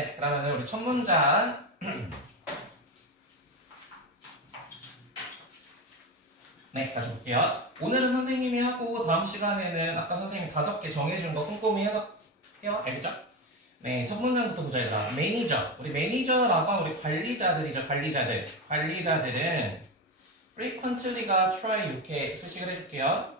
네, 그러면 우리 첫 문장 네, 다시 볼게요. 오늘은 선생님이 하고 다음 시간에는 아까 선생님이 5개 정해준 거 꼼꼼히 해석해요. 알겠죠? 네, 첫 문장부터 보자 얘들아. 매니저. 우리 매니저라고 하면 우리 관리자들이죠. 관리자들. 관리자들은 frequently가 try 이렇게 수식을 해줄게요.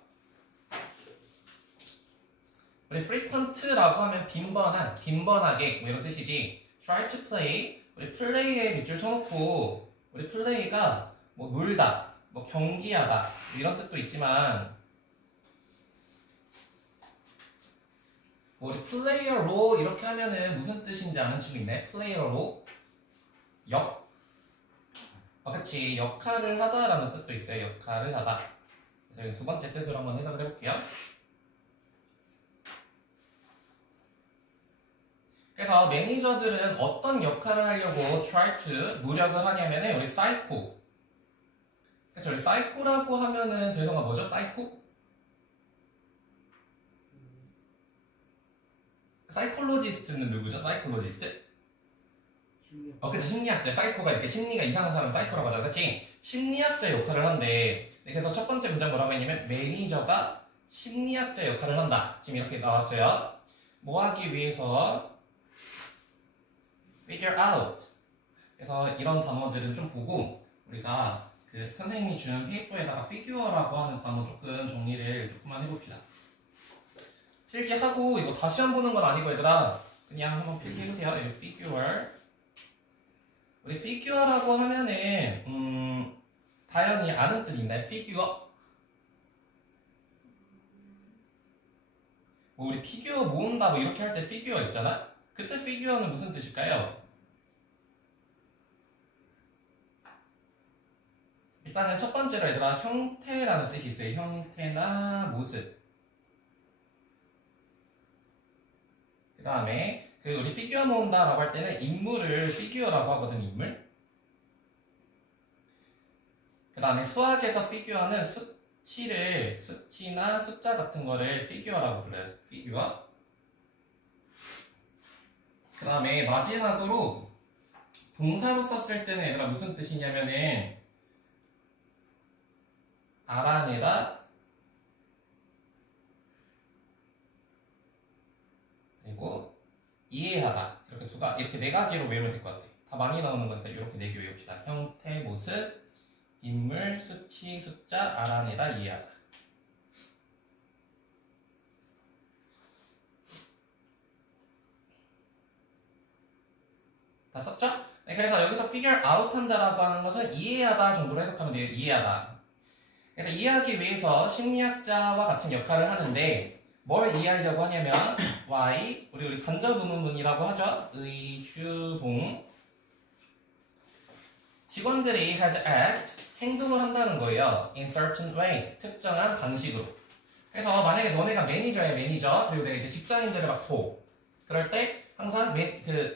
우리 frequent라고 하면 빈번한, 빈번하게 뭐 이런 뜻이지. try to play. 우리 플레이에 밑줄 쳐놓고 우리 플레이가 뭐 놀다, 뭐 경기하다 이런 뜻도 있지만 뭐 우리 플레이어로 이렇게 하면은 무슨 뜻인지 아는 친구 있네? 플레이어로 그치 역할을 하다라는 뜻도 있어요. 역할을 하다. 그래서 두 번째 뜻으로 한번 해석을 해볼게요. 그래서 매니저들은 어떤 역할을 하려고 try to 노력을 하냐면은 우리 사이코. 그래서 우리 사이코라고 하면은 대성아 뭐죠? 사이코? 사이콜로지스트는 누구죠? 사이콜로지스트? 그치 심리학자. 사이코가 이렇게 심리가 이상한 사람을 사이코라고 하잖아. 그치? 심리학자 역할을 한대. 그래서 첫 번째 문장 뭐라고 했냐면 매니저가 심리학자 역할을 한다. 지금 이렇게 나왔어요. 뭐 하기 위해서? figure out. 그래서 이런 단어들은 좀 보고 우리가 그 선생님이 주는 페이퍼에다가 figure라고 하는 단어 조금 정리를 조금만 해봅시다. 필기하고 이거 다시 한 번 보는 건 아니고 얘들아 그냥 한번 필기해보세요. figure. 우리 figure라고 하면은 다현이 아는 뜻 있나요? figure. 뭐 우리 피규어 모은다 뭐 이렇게 할 때 figure 있잖아. 그때 figure는 무슨 뜻일까요? 일단은 첫 번째로 얘들아 형태라는 뜻이 있어요. 형태나 모습. 그 다음에 그 우리 피규어 모은다라고 할 때는 인물을 피규어라고 하거든. 인물. 그 다음에 수학에서 피규어는 수치나 숫자 같은 거를 피규어라고 불러요. 피규어. 그 다음에 마지막으로 동사로 썼을 때는 얘들아 무슨 뜻이냐면은 알아내다 그리고 이해하다 이렇게 네 가지로 외우면 될 것 같아. 다 많이 나오는 건데 이렇게 네 개 외웁시다. 형태, 모습, 인물, 수치, 숫자, 알아내다, 이해하다. 다 썼죠? 네, 그래서 여기서 figure out 한다라고 하는 것은 이해하다 정도로 해석하면 돼요. 이해하다. 그래서 이해하기 위해서 심리학자와 같은 역할을 하는데 뭘 이해하려고 하냐면 why 우리 간접 의문문이라고 하죠. 의, 주, 동 직원들이 has act 행동을 한다는 거예요. in certain way 특정한 방식으로. 그래서 만약에 너네가 매니저야 매니저 그리고 내가 이제 직장인들을 맡고 그럴 때 항상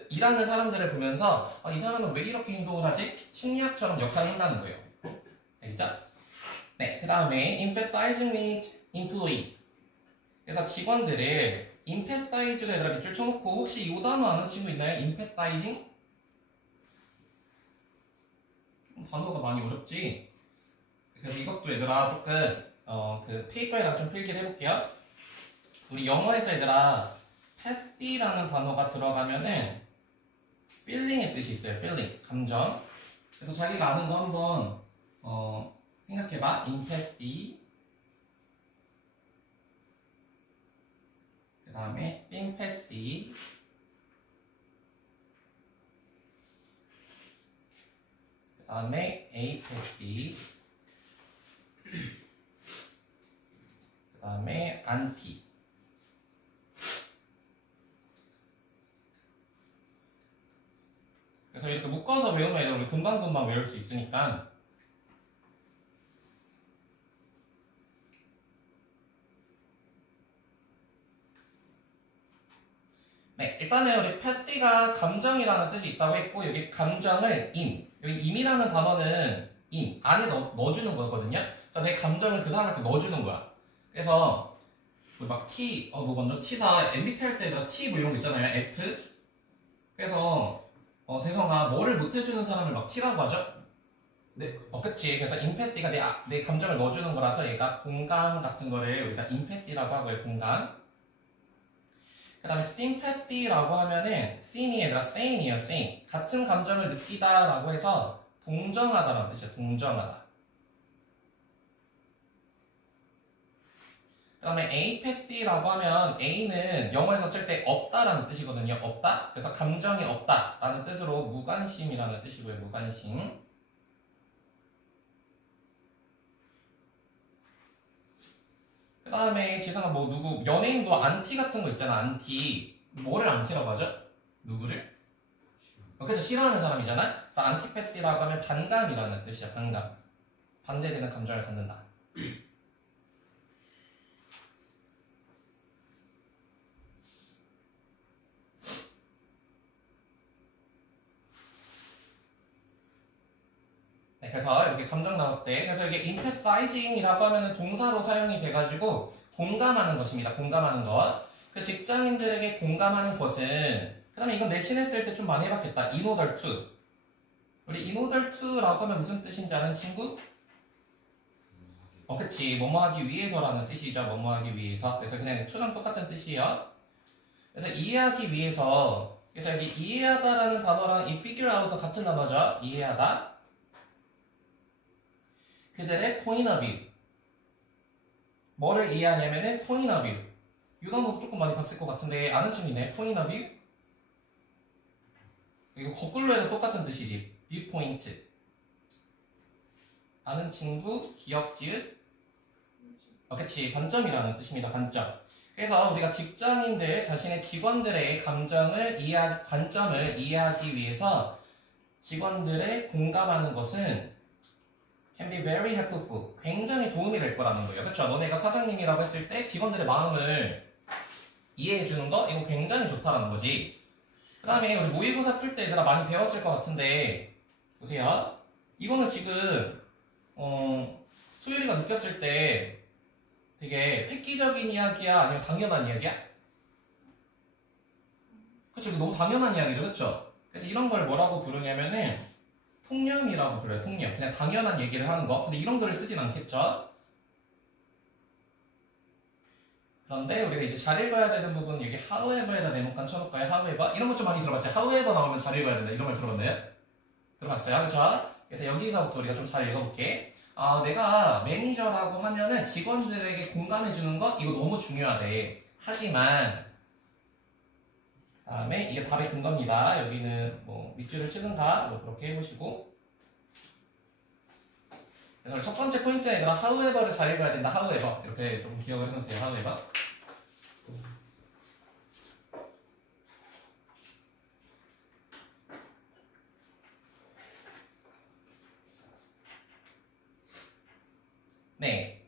일하는 사람들을 보면서 이 사람은 왜 이렇게 행동을 하지? 심리학처럼 역할을 한다는 거예요. 알겠죠? 네, 그 다음에 empathizing with employee. 그래서 직원들을 empathiz로 얘들아 밑줄 쳐놓고 혹시 이 단어 아는 친구 있나요? empathizing? 좀 단어가 많이 어렵지? 그래서 이것도 얘들아 조금 그 페이퍼에다가 좀 필기를 해볼게요. 우리 영어에서 얘들아 pathy라는 단어가 들어가면은 feeling의 뜻이 있어요. feeling, 감정. 그래서 자기가 아는 거 한번 생각해봐. empathy 그 다음에 sympathy 그 다음에 apathy 그 다음에 anti. 그래서 이렇게 묶어서 외우면 애들 우리 금방금방 외울 수 있으니까 네, 일단은 우리 pathy가 감정이라는 뜻이 있다고 했고 여기 감정을 여기 im이라는 단어는 안에 넣어주는 거거든요. 그래서 내 감정을 그 사람한테 넣어주는 거야. 그래서 막 T, 뭐 먼저 T다 MBTI 할 때는 T 뭐 이런 거 있잖아요. F 그래서 대성아 뭐를 못해주는 사람을 막 T라고 하죠? 네, 그치. 그래서 임패티가 내 감정을 넣어주는 거라서 얘가 공감 같은 거를 우리가 임패티라고 하고요, 공감. 그 다음에 sympathy라고 하면은 seem이 얘들아 same이에요, same. 같은 감정을 느끼다라고 해서 동정하다라는 뜻이에요, 동정하다. 그 다음에 apathy라고 하면 A는 영어에서 쓸 때 없다라는 뜻이거든요, 없다. 그래서 감정이 없다라는 뜻으로 무관심이라는 뜻이고요, 무관심. 그 다음에 지상아 뭐 누구 연예인도 안티 같은 거 있잖아. 안티 뭐를 안티라고 하죠? 누구를? 그래서 싫어하는 사람이잖아. 그래서 안티패시라고 하면 반감이라는 뜻이야. 반감. 반대되는 감정을 갖는다. 네, 그래서 이렇게 감정 나올 때 그래서 이게 empathizing이라고 하면은 동사로 사용이 돼가지고 공감하는 것입니다. 공감하는 것. 그 직장인들에게 공감하는 것은 그 다음에 이건 내신했을 때 좀 많이 해봤겠다. in order to. 우리 in order to라고 하면 무슨 뜻인지 아는 친구? 그치. 뭐뭐 하기 위해서라는 뜻이죠. 뭐뭐 하기 위해서. 그래서 그냥 to랑 똑같은 뜻이에요. 그래서 이해하기 위해서. 그래서 여기 이해하다라는 단어랑 이 figure out은 같은 단어죠. 이해하다. 그들의 point of view. 뭐를 이해하냐면은 point of view. 이 단어도 조금 많이 봤을 것 같은데 아는 친구이네. point of view. 이거 거꾸로 해도 똑같은 뜻이지. viewpoint. 아는 친구, 기억, 지읒. 그치. 관점이라는 뜻입니다. 관점. 그래서 우리가 직장인들, 자신의 직원들의 관점을 이해하기 위해서 직원들의 공감하는 것은 can be very helpful. 굉장히 도움이 될 거라는 거예요. 그쵸? 너네가 사장님이라고 했을 때 직원들의 마음을 이해해주는 거? 이거 굉장히 좋다라는 거지. 그 다음에 우리 모의고사 풀 때 얘들아 많이 배웠을 것 같은데 보세요. 이거는 지금 수율이가 느꼈을 때 되게 획기적인 이야기야? 아니면 당연한 이야기야? 그쵸? 이거 너무 당연한 이야기죠. 그쵸? 그래서 이런 걸 뭐라고 부르냐면은 통념이라고 불러요. 통념. 그냥 당연한 얘기를 하는 거. 근데 이런 글을 쓰진 않겠죠? 그런데 우리가 이제 잘 읽어야 되는 부분은 여기 however에다 네모칸 쳐놓을까요? however? 이런 거 좀 많이 들어봤죠? however 나오면 잘 읽어야 된다. 이런 말 들어봤나요? 들어봤어요? 그렇죠? 그래서 여기서부터 우리가 좀 잘 읽어볼게. 내가 매니저라고 하면은 직원들에게 공감해주는 것? 이거 너무 중요하대. 하지만 다음에 이게 답의 근거입니다. 여기는 뭐 밑줄을 치든가 뭐 그렇게 해보시고 그래서 첫 번째 포인트는 얘들아 however를 잘 읽어야 된다. however 이렇게 좀 기억을 해놓으세요. however 네,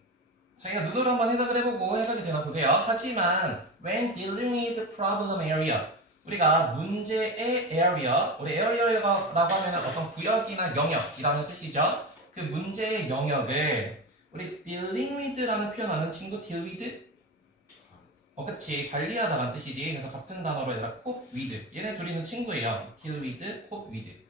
자기가 눈으로 한번 해석을 해보고 해석이 되나 보세요. 하지만 when dealing with problem area 우리가 문제의 area 우리 area라고 하면 어떤 구역이나 영역이라는 뜻이죠. 그 문제의 영역을 우리 dealing with라는 표현하는 친구 deal with 그치. 관리하다라는 뜻이지. 그래서 같은 단어로 얘들아 cope with 얘네 둘이는 친구예요. deal with, cope with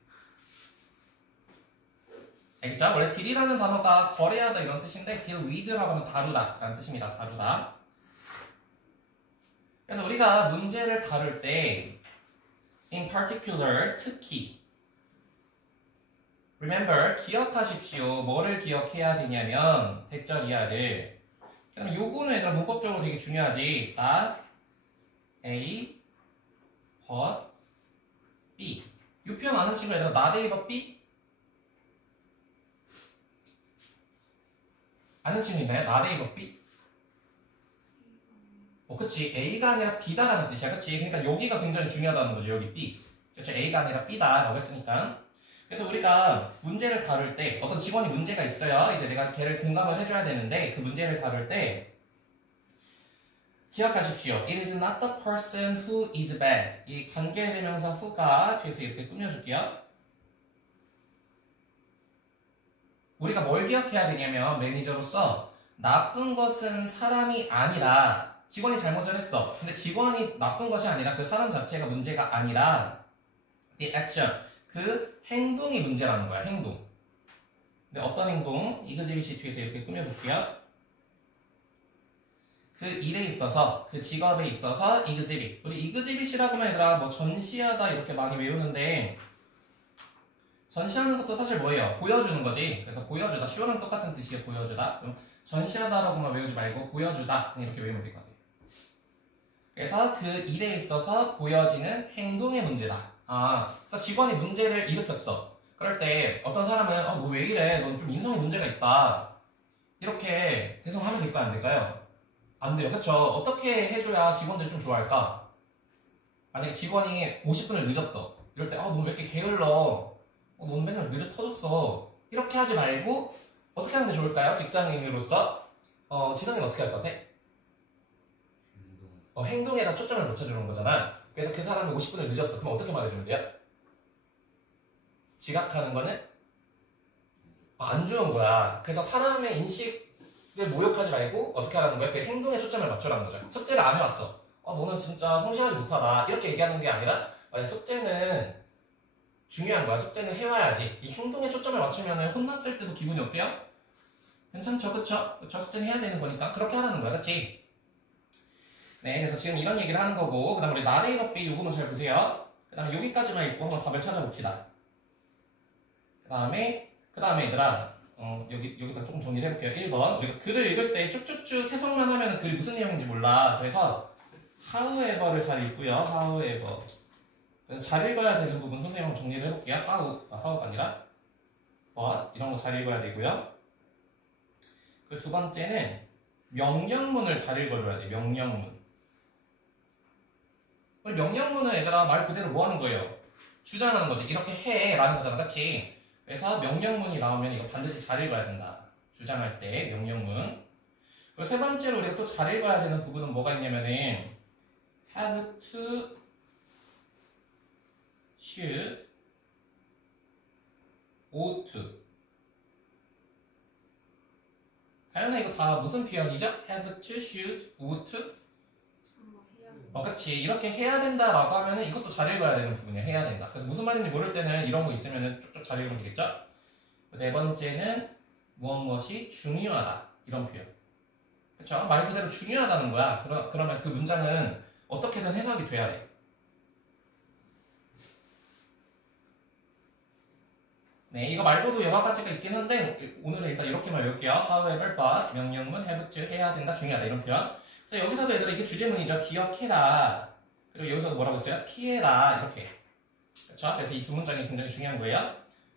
알겠죠? 원래 deal이라는 단어가 거래하다 이런 뜻인데 deal with라고 하면 다루다 라는 뜻입니다. 다루다. 그래서 우리가 문제를 다룰 때 in particular, 특히 remember, 기억하십시오. 뭐를 기억해야 되냐면 대절 이하를 그럼 요거는 얘들아 문법적으로 되게 중요하지. not A, but B 이 표현 아는 친구 얘들아 not A, but B 아는 친구 있나요? not A, but B 그치. A가 아니라 B다라는 뜻이야. 그치. 그러니까 여기가 굉장히 중요하다는 거죠. 여기 B. 그렇죠. A가 아니라 B다라고 했으니까. 그래서 우리가 문제를 다룰 때 어떤 직원이 문제가 있어요. 이제 내가 걔를 공감을 해줘야 되는데 그 문제를 다룰 때 기억하십시오. It is not the person who is bad. 이 관계대명사 who가 뒤에서 이렇게 꾸며줄게요. 우리가 뭘 기억해야 되냐면 매니저로서 나쁜 것은 사람이 아니라 직원이 잘못을 했어. 근데 직원이 나쁜 것이 아니라 그 사람 자체가 문제가 아니라 the action. 그 행동이 문제라는 거야, 행동. 근데 어떤 행동? 이그지비시 뒤에서 이렇게 꾸며볼게요. 그 일에 있어서, 그 직업에 있어서 이그지빗. 우리 이그지빗이라고 하면 얘들아 뭐 전시하다 이렇게 많이 외우는데 전시하는 것도 사실 뭐예요? 보여주는 거지. 그래서 보여주다. 쇼랑 똑같은 뜻이에요. 보여주다. 그럼 전시하다라고만 외우지 말고 보여주다 이렇게 외우면 될 것 같아요. 그래서 그 일에 있어서 보여지는 행동의 문제다. 그래서 직원이 문제를 일으켰어. 그럴 때 어떤 사람은 너 왜 이래? 넌 좀 인성에 문제가 있다. 이렇게 대성하면 될까요? 안 될까요? 안 돼요. 그쵸? 어떻게 해줘야 직원들이 좀 좋아할까? 만약에 직원이 50분을 늦었어. 이럴 때 넌 왜 이렇게 게을러? 넌 맨날 늦어 터졌어. 이렇게 하지 말고 어떻게 하는 게 좋을까요? 직장인으로서 지성이는 어떻게 할 것 같아? 행동에다 초점을 맞춰주는 거잖아. 그래서 그 사람이 50분을 늦었어. 그럼 어떻게 말해주면 돼요? 지각하는 거는 안 좋은 거야. 그래서 사람의 인식을 모욕하지 말고 어떻게 하라는 거야? 그 행동에 초점을 맞춰라는 거죠. 숙제를 안 해왔어. 너는 진짜 성실하지 못하다. 이렇게 얘기하는 게 아니라 만약 숙제는 중요한 거야. 숙제는 해와야지. 이 행동에 초점을 맞추면 혼났을 때도 기분이 어때요? 괜찮죠? 그쵸? 숙제는 해야 되는 거니까 그렇게 하라는 거야. 그치? 네, 그래서 지금 이런 얘기를 하는 거고 그 다음 우리 나레이버비 요거는 잘 보세요. 그 다음에 여기까지만 읽고 한번 답을 찾아봅시다. 그 다음에 얘들아 여기다 조금 정리를 해볼게요. 1번 우리가 글을 읽을 때 쭉쭉쭉 해석만 하면 글이 무슨 내용인지 몰라. 그래서 however를 잘 읽고요. however 그래서 잘 읽어야 되는 부분 선생님 한번 정리를 해볼게요. how가 아니라 what 이런 거 잘 읽어야 되고요. 그 두 번째는 명령문을 잘 읽어줘야 돼. 명령문. 명령문은 얘들아 말 그대로 뭐 하는 거예요? 주장하는 거지. 이렇게 해 라는 거잖아. 그치? 그래서 명령문이 나오면 이거 반드시 잘 읽어야 된다. 주장할 때 명령문. 그리고 세 번째로 우리가 또 잘 읽어야 되는 부분은 뭐가 있냐면은 have to, should, ought to. 다현아 이거 다 무슨 표현이죠? have to, should, ought to? 그치. 이렇게 해야 된다라고 하면은 이것도 잘 읽어야 되는 부분이야. 해야 된다. 그래서 무슨 말인지 모를 때는 이런 거 있으면은 쭉쭉 잘 읽으면 되겠죠? 네 번째는 무엇이 중요하다. 이런 표현. 그쵸? 말 그대로 중요하다는 거야. 그러면 그 문장은 어떻게든 해석이 돼야 돼. 네, 이거 말고도 여러 가지가 있긴 한데 오늘은 일단 이렇게만 외울게요. however, but, 명령문, have to, 해야 된다, 중요하다 이런 표현. 그래서 여기서도 얘들아 이게 주제문이죠. 기억해라. 그리고 여기서도 뭐라고 했어요? 피해라 이렇게. 그렇죠? 그래서 이 두 문장이 굉장히 중요한 거예요.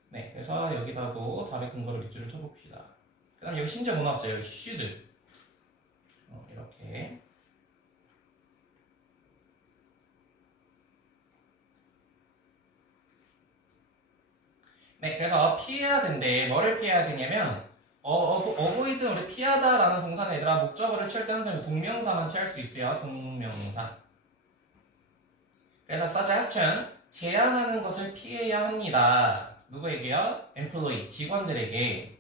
네, 그래서 여기다도 답의 근거를 밑줄을 쳐봅시다. 그 다음 여기 심지어 뭐 나왔어요? should. 이렇게. 네, 그래서 피해야 된대. 뭐를 피해야 되냐면 avoid는 우리 피하다라는 동사는 얘들아 목적어를 취할 때 항상 동명사만 취할 수 있어요. 동명사. 그래서 suggestion, 제안하는 것을 피해야 합니다. 누구에게요? employee, 직원들에게.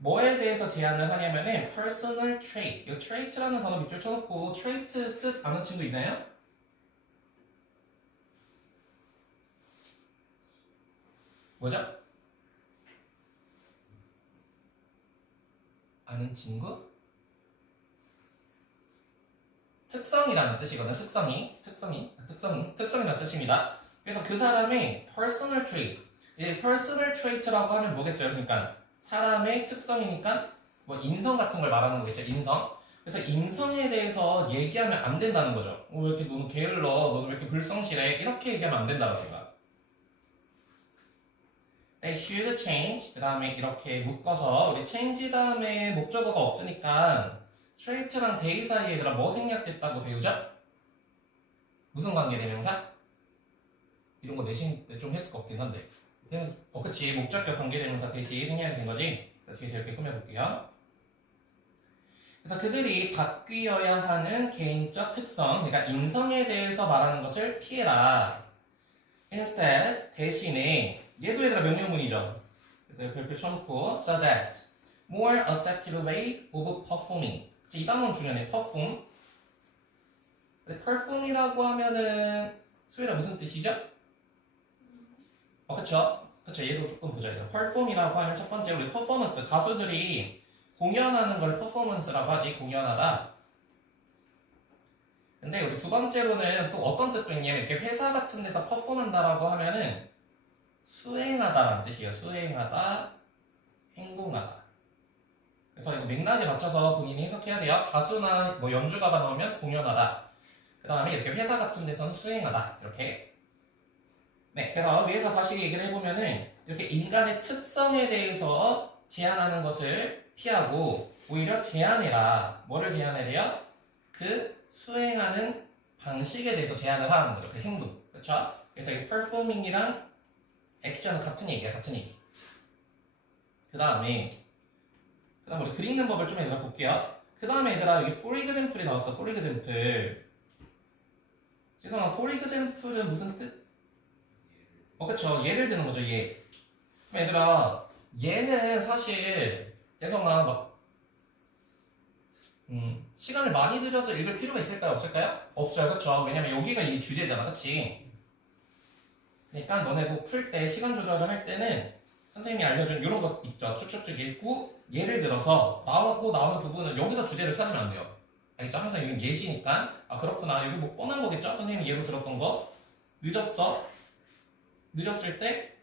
뭐에 대해서 제안을 하냐면은 personal trait. 이 trait라는 단어 밑줄 쳐놓고 trait 뜻 아는 친구 있나요? 뭐죠? 아는 친구? 특성이라는 뜻이거든. 특성이라는 뜻입니다. 그래서 그 사람의 personal trait. 이 personal trait라고 하면 뭐겠어요? 그러니까 사람의 특성이니까 뭐 인성 같은 걸 말하는 거겠죠. 인성. 그래서 인성에 대해서 얘기하면 안 된다는 거죠. 왜 이렇게 너는 게을러? 너는 왜 이렇게 불성실해? 이렇게 얘기하면 안 된다는 거야. They should change. 그 다음에 이렇게 묶어서 우리 change 다음에 목적어가 없으니까 trait랑 they 사이에 얘들아 뭐 생략됐다고 배우죠? 무슨 관계 대명사? 이런 거 내신 때 좀 했을 것 같긴 한데. 그치. 목적격 관계 대명사 대시 생략이 된 거지. 그래서 뒤에서 이렇게 꾸며볼게요. 그래서 그들이 바뀌어야 하는 개인적 특성, 그러니까 인성에 대해서 말하는 것을 피해라. Instead, 대신에 얘도 얘들아 명령문이죠. 그래서 별표 쳐놓고 suggest more acceptable way of performing. 이 단어는 중요해. perform. perfum이라고 하면은 수혜라 무슨 뜻이죠? 그쵸? 그쵸. 얘도 조금 보자. perform이라고 하면 첫 번째 우리 퍼포먼스. 가수들이 공연하는 걸 퍼포먼스라고 하지. 공연하다. 근데 우리 두 번째로는 또 어떤 뜻도 있냐면 이렇게 회사 같은 데서 퍼폼한다라고 하면은 수행하다라는 뜻이에요. 수행하다, 행동하다. 그래서 이거 맥락에 맞춰서 본인이 해석해야 돼요. 가수나 뭐 연주가가 나오면 공연하다. 그 다음에 이렇게 회사 같은 데서는 수행하다. 이렇게. 네, 그래서 위에서 다시 얘기를 해보면은 이렇게 인간의 특성에 대해서 제한하는 것을 피하고 오히려 제한해라. 뭐를 제한해래요? 그 수행하는 방식에 대해서 제한을 하는 거죠. 그 행동. 그렇죠? 그래서 이 performing이랑 액션은 같은 얘기야. 같은 얘기. 그 다음에 우리 글 읽는 법을 좀 얘들아 볼게요. 그 다음에 얘들아 여기 for example이 나왔어. for example. 지성아 for example은 무슨 뜻? 그쵸. 예를 드는 거죠. 예. 그럼 얘들아 얘는 사실 재성아 막 시간을 많이 들여서 읽을 필요가 있을까요? 없을까요? 없어요. 그쵸? 왜냐면 여기가 이 주제잖아. 그치? 그러니까 너네 뭐 풀 때 시간 조절을 할 때는 선생님이 알려준 이런 거 있죠. 쭉쭉쭉 읽고 예를 들어서 나오는 부분은 여기서 주제를 찾으면 안 돼요. 알겠죠? 항상 여기 예시니까 그렇구나. 여기 뭐 뻔한 거겠죠? 선생님이 예로 들었던 거 늦었을 때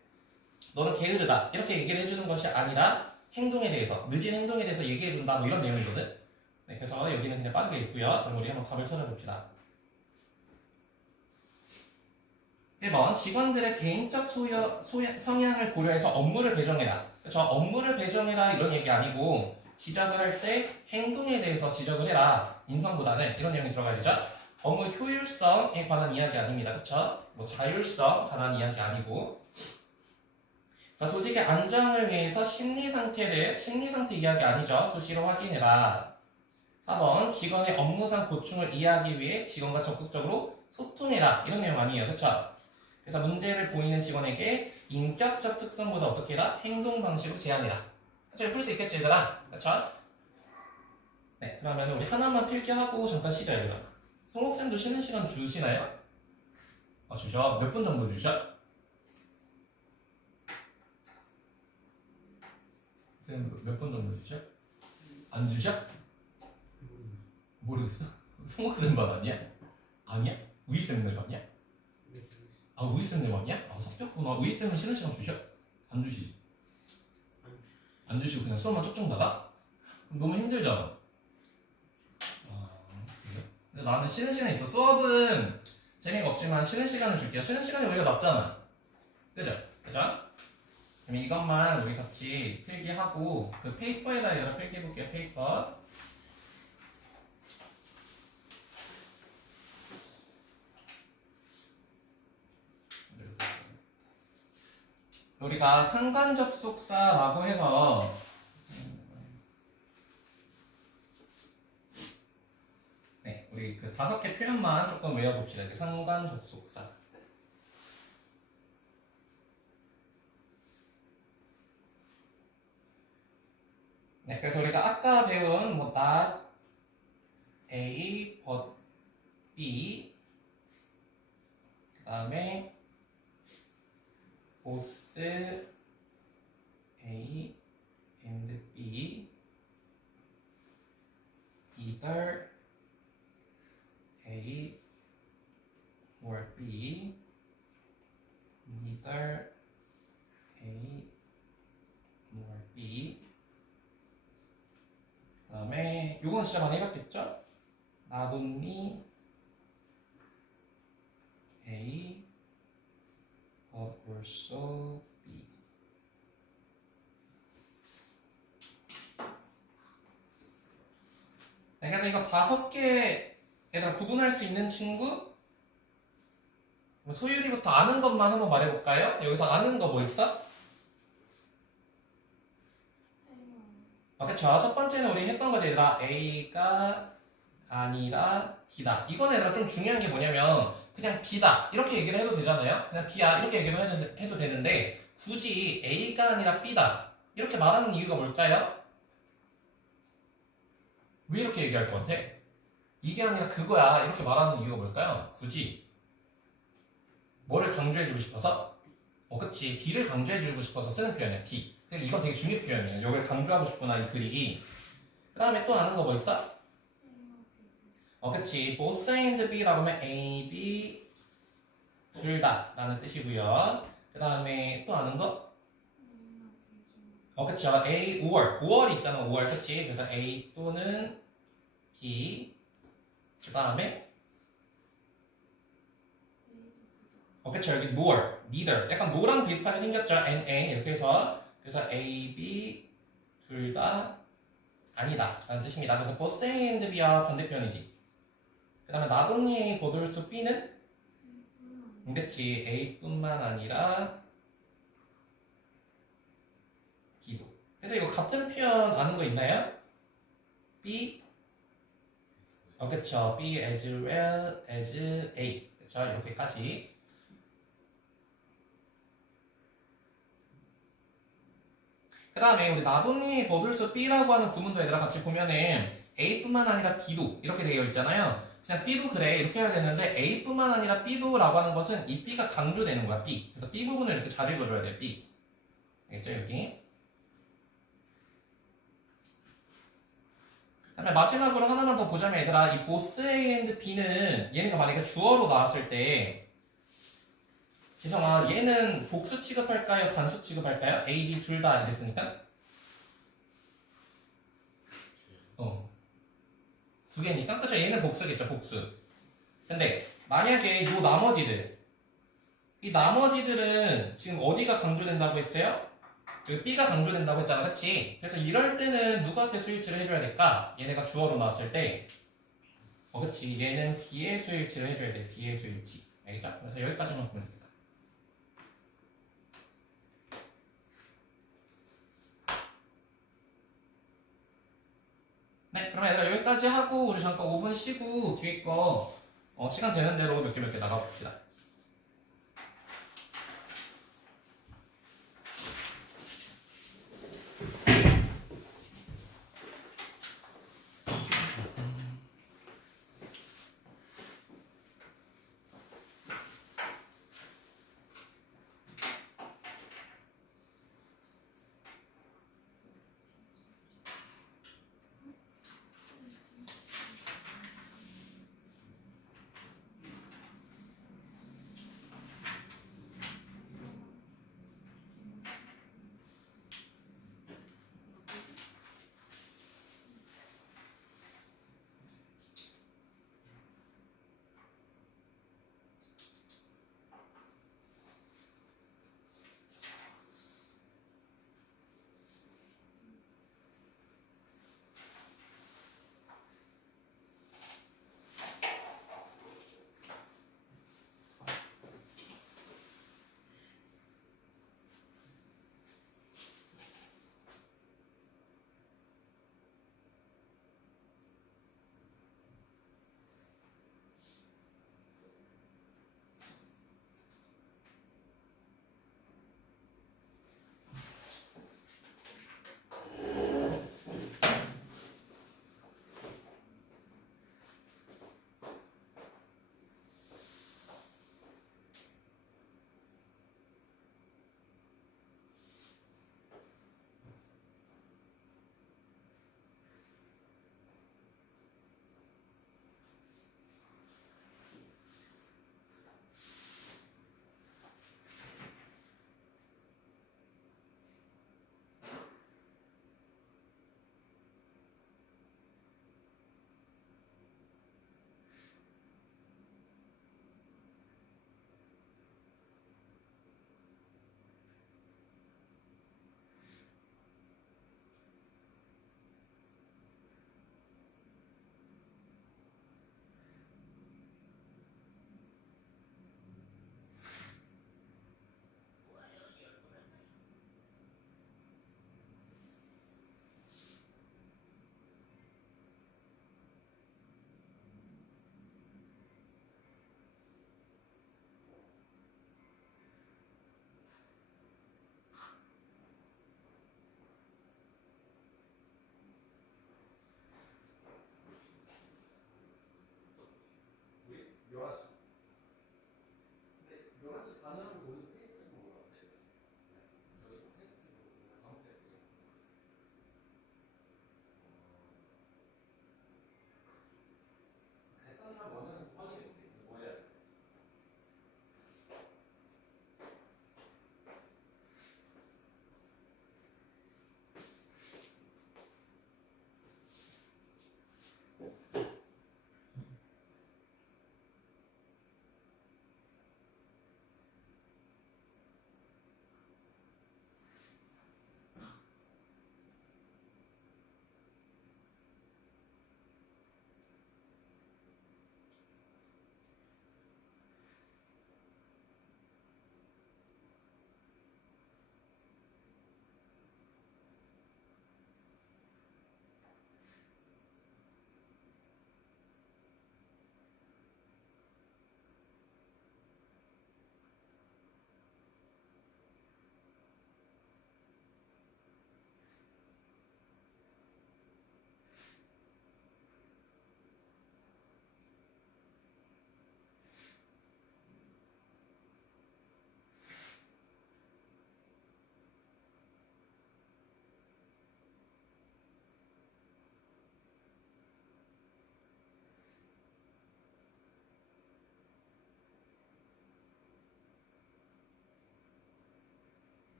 너는 게으르다 이렇게 얘기를 해주는 것이 아니라 행동에 대해서 늦은 행동에 대해서 얘기해준다 뭐 이런 내용이거든. 네, 그래서 여기는 그냥 빠르게 읽고요. 그럼 우리 한번 답을 찾아봅시다. 1번 직원들의 개인적 성향을 고려해서 업무를 배정해라. 그렇죠? 업무를 배정해라 이런 얘기 아니고 지적을 할 때 행동에 대해서 지적을 해라. 인성보다는 이런 내용이 들어가야 되죠. 업무 효율성에 관한 이야기 아닙니다. 그렇죠? 뭐 자율성 관한 이야기 아니고. 자, 조직의 안정을 위해서 심리 상태 이야기 아니죠. 수시로 확인해라. 4번 직원의 업무상 고충을 이해하기 위해 직원과 적극적으로 소통해라. 이런 내용 아니에요. 그렇죠? 그래서 문제를 보이는 직원에게 인격적 특성보다 어떻게 해라? 행동 방식으로 제한해라. 그렇죠? 풀 수 있겠지 얘들아? 그렇죠? 네, 그러면 우리 하나만 필기하고 잠깐 쉬자 얘들아. 성옥쌤도 쉬는 시간 주시나요? 주셔? 몇 분 정도 주셔? 몇 분 정도 주셔? 안 주셔? 모르겠어? 성옥쌤 반 아니야? 아니야? 우이쌤들 반이야? 우이쌤들 반이야? 섞였구나. 우이쌤은 쉬는 시간 주셔? 안 주시지? 안 주시고 그냥 수업만 쭉쭉 나가? 그럼 너무 힘들잖아. 그래? 근데 나는 쉬는 시간이 있어. 수업은 재미가 없지만 쉬는 시간을 줄게요. 쉬는 시간이 오히려 낫잖아. 그죠? 그죠? 그럼 이것만 우리 같이 필기하고 그 페이퍼에다 여러 필기해볼게요. 페이퍼. 우리가 상관접속사라고 해서 네, 우리 그 5개 표현만 조금 외워봅시다. 이렇게 상관접속사. 네, 그래서 우리가 아까 배운 뭐 not A but B 그 다음에 both A and B either A or B neither A or B 그 다음에 요건 진짜 많이 해봤겠죠? not only A but also B. 네, 그래서 이거 5개에다 구분할 수 있는 친구? 소율이부터 아는 것만 한번 말해볼까요? 여기서 아는 거 뭐 있어? 그쵸. 첫 번째는 우리 했던 거지 얘들아. A가 아니라 B다. 이건 얘들아 좀 중요한 게 뭐냐면 그냥 B다 이렇게 얘기를 해도 되잖아요. 그냥 B야 이렇게 얘기를 해도 되는데 굳이 A가 아니라 B다 이렇게 말하는 이유가 뭘까요? 왜 이렇게 얘기할 것 같아? 이게 아니라 그거야 이렇게 말하는 이유가 뭘까요? 굳이 뭐를 강조해주고 싶어서? 그치. B를 강조해주고 싶어서 쓰는 표현이야. B. 이거 되게 중요한 표현이에요. 이걸 강조하고 싶구나, 이 글이. 그 다음에 또 아는 거 뭐 있어? 그치. both A and B라고 하면 A, B 둘 다 라는 뜻이고요. 그 다음에 또 아는 거? 그쵸. A, 5월. 5월이 있잖아, 5월. 그치. 그래서 A 또는 B. 그 다음에 그쵸. 여기 nor, neither. 약간 no랑 비슷하게 생겼죠. N 이렇게 해서. 그래서 A, B 둘 다 아니다 라는 뜻입니다. 그래서 both A and B와 반대편이지. 그 다음에 not only A but also B는? 그치. A뿐만 아니라 B도. 그래서 이거 같은 표현 아는 거 있나요? B 그쵸. B as well as A. 그쵸. 이렇게까지. 그 다음에 우리 not only but also B라고 하는 구문도 얘들아 같이 보면은 A뿐만 아니라 B도 이렇게 되어 있잖아요. 그냥 B도 그래 이렇게 해야 되는데 A뿐만 아니라 B도 라고 하는 것은 이 B가 강조되는 거야. B. 그래서 B 부분을 이렇게 잘 읽어줘야 돼. B. 알겠죠? 여기. 그 다음에 마지막으로 하나만 더 보자면 얘들아 이 both A and B는 얘네가 만약에 주어로 나왔을 때 지성아 얘는 복수 취급할까요? 단수 취급할까요? A, B 둘 다 이랬으니까 두 개니까 그쵸? 얘는 복수겠죠. 복수. 근데 만약에 이 나머지들은 지금 어디가 강조된다고 했어요? 그 B가 강조된다고 했잖아. 그치? 그래서 이럴 때는 누구한테 수일치를 해줘야 될까? 얘네가 주어로 나왔을 때 그치? 얘는 B의 수일치를 해줘야 돼. B의 수일치. 알겠죠? 그래서 여기까지만 보면 됩니다. 네, 그럼 얘들아 여기까지 하고 우리 잠깐 5분 쉬고 뒤에 거 시간 되는 대로 몇 개 나가봅시다.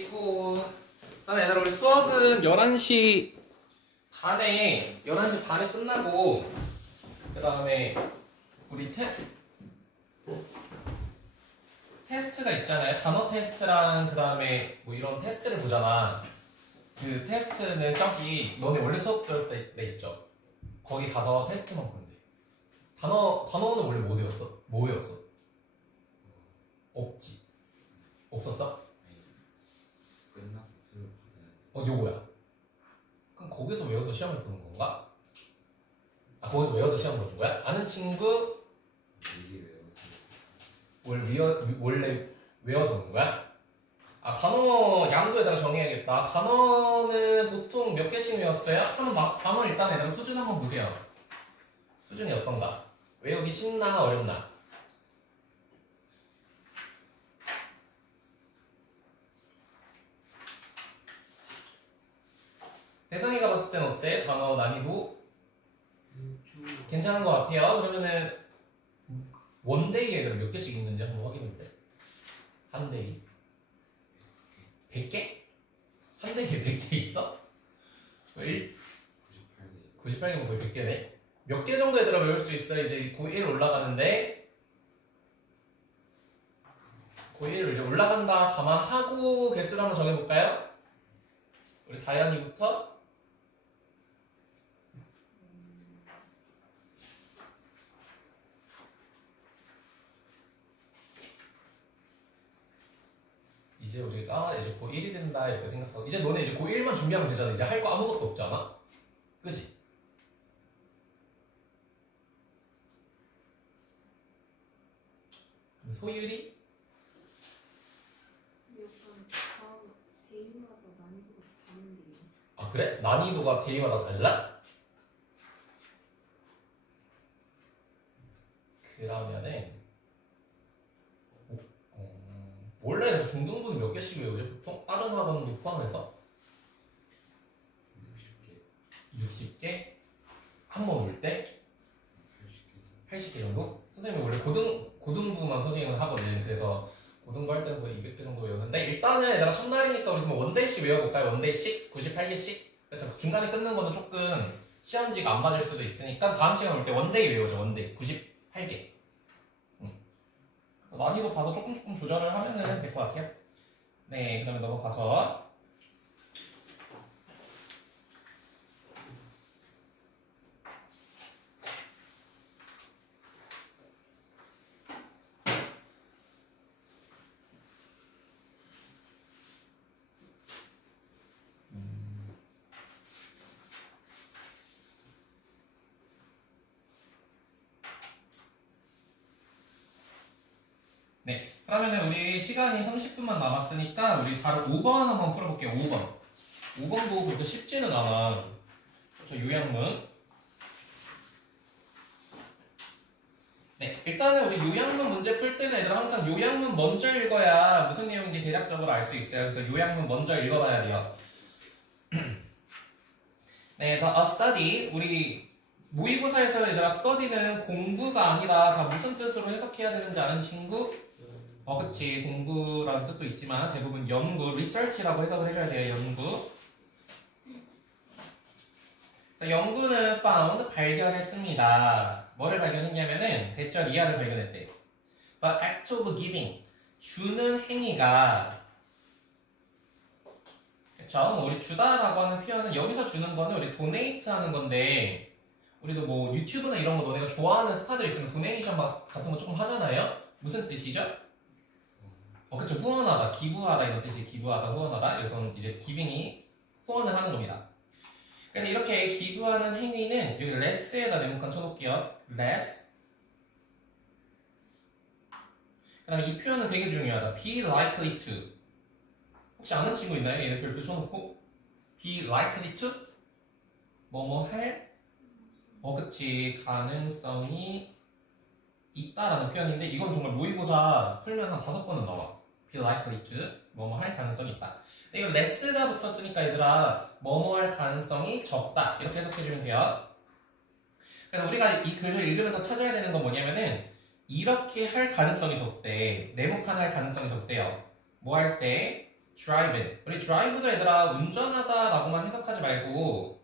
치고 그다음에 얘들아 우리 수업은 11시 반에 끝나고 그다음에 우리 테스트가 있잖아요. 단어 테스트랑 그다음에 뭐 이런 테스트를 보잖아. 그 테스트는 저기 너네 원래 수업 들을 때 있죠. 거기 가서 테스트만 보면 돼. 단어는 원래 뭐 외웠어? 뭐 외웠어? 없지. 없었어? 끝나서 새로 받아야 돼. 요거야. 그럼 거기서 외워서 시험을 보는 건가? 거기서 외워서 시험 보는 거야? 아는 친구 미리 외워서 원래 외워서 오는 거야? 단어 양도에다가 정해야겠다. 단어는 보통 몇 개씩 외웠어요? 단어 일단 얘들아 수준 한번 보세요. 수준이 어떤가? 외우기 쉽나 어렵나? 대상이가 봤을 땐 어때? 단어 난이도? 괜찮은 것 같아요. 그러면은 원데이에 몇 개씩 있는지 한번 확인해 볼래? 한 데이 100개? 한 데이에 100개 있어? 98개면 거의 100개네. 몇 개 정도 얘들아 외울 수 있어? 이제 고1 올라가는데 고1 이제 올라간다 감안하고 개수를 한번 정해볼까요? 우리 다현이부터 이제 우리가 이제 고1이 된다 이렇게 생각하고 이제 너네 이제 고1만 준비하면 되잖아. 이제 할 거 아무것도 없잖아. 그치? 소율이? 데이마다 난이도가 다른데요. 그래? 난이도가 데이마다 달라? 그러면은 원래 중등부는 몇 개씩 외우지? 보통 다른 학원도 포함해서 60개? 한 번 올 때? 80개 정도? 선생님이 원래 고등부만 선생님은 하거든. 그래서 고등부 할 때는 거의 200개 정도 외우는데 일단은 내가 첫날이니까 우리 원데이씩 외워볼까요? 원데이씩? 98개씩? 그래서 중간에 끊는 거는 조금 시험지가 안 맞을 수도 있으니까 다음 시간 올 때 원데이 외우죠. 원데이 98개. 난이도 봐서 조금 조절을 하면 될 것 같아요. 네, 그러면 넘어가서 네, 그러면은 우리 시간이 30분만 남았으니까 우리 바로 5번 한번 풀어볼게요. 5번도 그렇게 쉽지는 않아. 그렇죠, 요약문. 네, 일단은 우리 요약문 문제 풀 때는 얘들아 항상 요약문 먼저 읽어야 무슨 내용인지 대략적으로 알 수 있어요. 그래서 요약문 먼저 읽어봐야 돼요. 네, a study. 우리 모의고사에서 얘들아 study는 공부가 아니라 다 무슨 뜻으로 해석해야 되는지 아는 친구? 그치. 공부라는 뜻도 있지만 대부분 연구, research라고 해석을 해줘야 돼요. 연구. 그래서 연구는 found, 발견했습니다. 뭐를 발견했냐면은 대절 이하를 발견했대요. The act of giving, 주는 행위가 그쵸? 우리 주다라고 하는 표현은 여기서 주는 거는 우리 donate 하는 건데 우리도 뭐 유튜브나 이런 거 너네가 좋아하는 스타들 있으면 도네이션 같은 거 조금 하잖아요? 무슨 뜻이죠? 그쵸. 후원하다, 기부하다 이런 뜻이 기부하다, 후원하다. 여기서는 이제 기빙이 후원을 하는 겁니다. 그래서 이렇게 기부하는 행위는 여기 less에다 네모칸 쳐놓을게요. less. 그 다음에 이 표현은 되게 중요하다. be likely to. 혹시 아는 친구 있나요? 얘네 별표 쳐놓고 be likely to? 뭐뭐 할? 그치. 가능성이 있다라는 표현인데 이건 정말 모의고사 풀면 한 5번은 나와. be likely to. 뭐뭐 할 가능성이 있다. 근데 이거 less가 붙었으니까 얘들아 뭐뭐 할 가능성이 적다. 이렇게 해석해주면 돼요. 그래서 우리가 이 글을 읽으면서 찾아야 되는 건 뭐냐면은 이렇게 할 가능성이 적대. 네모칸 할 가능성이 적대요. 뭐 할 때? drive. 우리 drive도 얘들아 운전하다라고만 해석하지 말고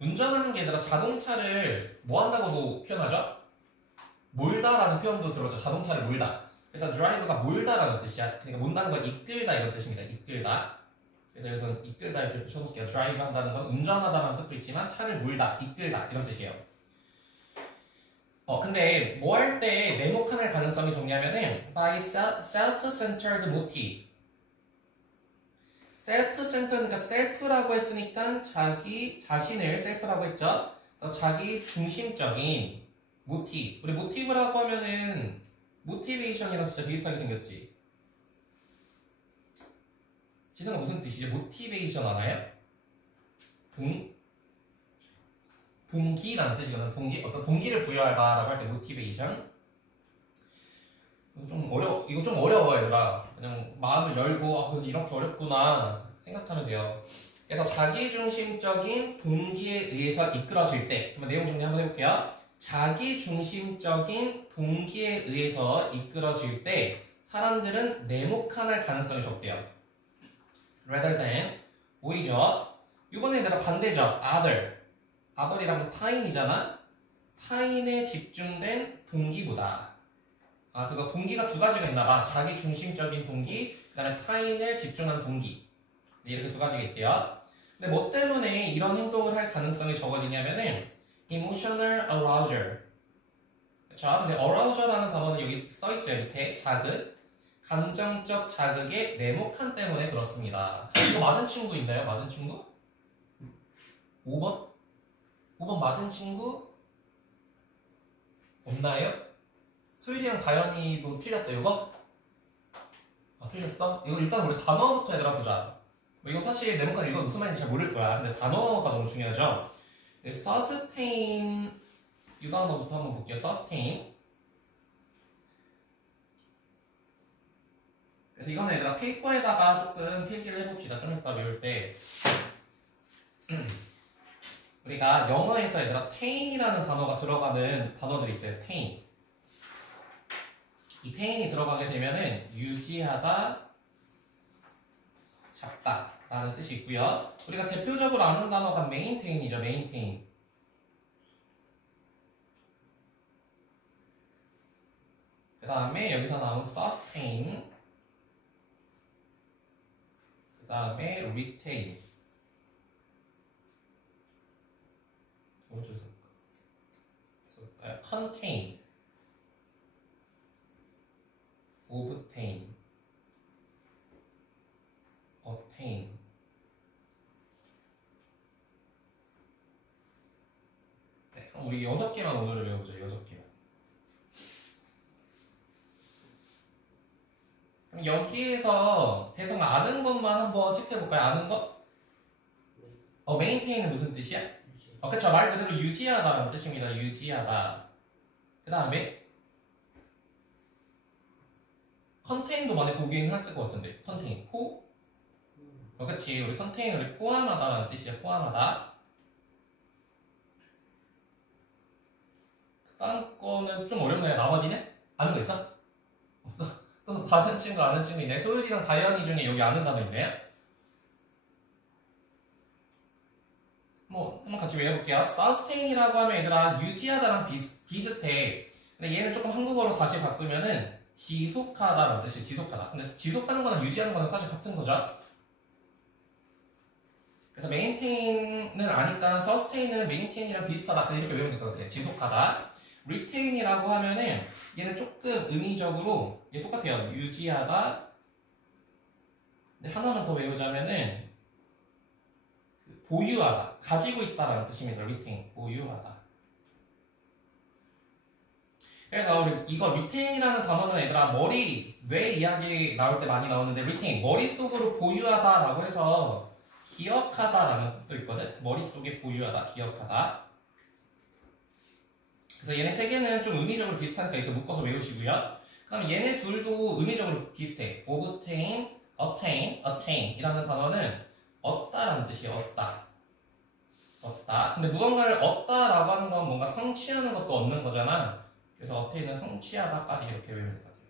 운전하는 게 얘들아 자동차를 뭐 한다고도 표현하죠? 몰다라는 표현도 들었죠. 자동차를 몰다. 그래서 drive가 몰다라는 뜻이야. 그러니까 몰다는 건 이끌다 이런 뜻입니다. 이끌다. 그래서 여기서 이끌다 이렇게 붙여놓을게요. drive 한다는 건 운전하다라는 뜻도 있지만 차를 몰다, 이끌다 이런 뜻이에요. 근데 뭐 할 때 네모칸을 가능성이 정리하면은 by self-centered motive. self-centered, 그러니까 self라고 했으니까 자기 자신을 self라고 했죠. 그래서 자기 중심적인 motive. 우리 motive라고 하면은 motivation이랑 진짜 비슷하게 생겼지. 지성은 무슨 뜻이지? motivation 알아요? 동기라는 뜻이거든. 동기, 어떤 동기를 부여하다라고 할 때 motivation. 이거 좀 어려워 얘들아. 그냥 마음을 열고 이렇게 어렵구나 생각하면 돼요. 그래서 자기중심적인 동기에 의해서 이끌어질 때, 한번 내용 정리 한번 해볼게요. 자기중심적인 동기에 의해서 이끌어질 때 사람들은 네모칸할 가능성이 적대요. rather than, 오히려 이번에 얘들아 반대죠. other이라면 타인이잖아. 타인에 집중된 동기보다. 그래서 동기가 두 가지가 있나봐. 자기 중심적인 동기, 그 다음에 타인을 집중한 동기. 이렇게 두 가지가 있대요. 근데 뭐 때문에 이런 행동을 할 가능성이 적어지냐면은 emotional arousal. 그쵸? 그래서 arousal라는 단어는 여기 써있어요. 밑에 자극. 감정적 자극의 네모칸 때문에 그렇습니다. 이거 맞은 친구 있나요? 맞은 친구? 5번? 5번 맞은 친구? 없나요? 소율이랑 다현이도 틀렸어요, 이거? 틀렸어? 이거 일단 우리 단어부터 얘들아 보자. 이건 사실 네모칸 이거 무슨 말인지 잘 모를 거야. 근데 단어가 너무 중요하죠. sustain, 이 단어부터 한번 볼게요. sustain. 그래서 이거는 얘들아 페이퍼에다가 조금 필기를 해봅시다. 좀 이따 배울 때. 우리가 영어에서 얘들아 tain이라는 단어가 들어가는 단어들이 있어요. taint. 이 taint이 들어가게 되면은 유지하다, 잡다 라는 뜻이 있고요. 우리가 대표적으로 아는 단어가 maintain이죠. maintain. 그 다음에 여기서 나온 sustain. 그 다음에 retain. 오른쪽에서 contain, obtain, attain. 네, 그럼 우리 6개만 오늘을 외워보죠. 6개만. 그럼 여기에서 대상 아는 것만 한번 체크해볼까요? 아는 것? maintain은 무슨 뜻이야? 그쵸. 말 그대로 유지하다라는 뜻입니다. 유지하다. 그 다음에 contain도 만약 보기는 했을 것 같은데 contain, 그치. 우리 contain을 포함하다라는 뜻이야. 포함하다. 그 다음 거는 좀 어렵나요? 나머지는? 아는 거 있어? 없어? 또 다른 친구 아는 친구 있나요? 소율이랑 다현이 중에 여기 아는 단어 있나요? 한번 같이 외워볼게요. sustain이라고 하면 얘들아 유지하다랑 비슷해. 근데 얘는 조금 한국어로 다시 바꾸면은 지속하다라는 뜻이에요. 지속하다. 근데 지속하는 거랑 유지하는 거는 사실 같은 거죠. 그래서 maintain은 아니까 sustain은 maintain이랑 비슷하다. 이렇게 외우면 될 것 같아요. 지속하다. retain이라고 하면은 얘는 조금 의미적으로 얘 똑같아요. 유지하다. 근데 하나만 더 외우자면은 보유하다, 가지고 있다라는 뜻입니다. retain, 보유하다. 그래서 우리 이거 retain이라는 단어는 얘들아 뇌 이야기 나올 때 많이 나오는데 retain, 머릿속으로 보유하다라고 해서 기억하다라는 뜻도 있거든. 머릿속에 보유하다, 기억하다. 그래서 얘네 세 개는 좀 의미적으로 비슷하니까 이렇게 묶어서 외우시고요. 그 다음에 얘네 둘도 의미적으로 비슷해. obtain, attain 이라는 단어는 얻다라는 뜻이에요. 얻다. 근데 무언가를 얻다라고 하는 건 뭔가 성취하는 것도 얻는 거잖아. 그래서 어테인은 성취하다까지 이렇게 외우면 될 것 같아요.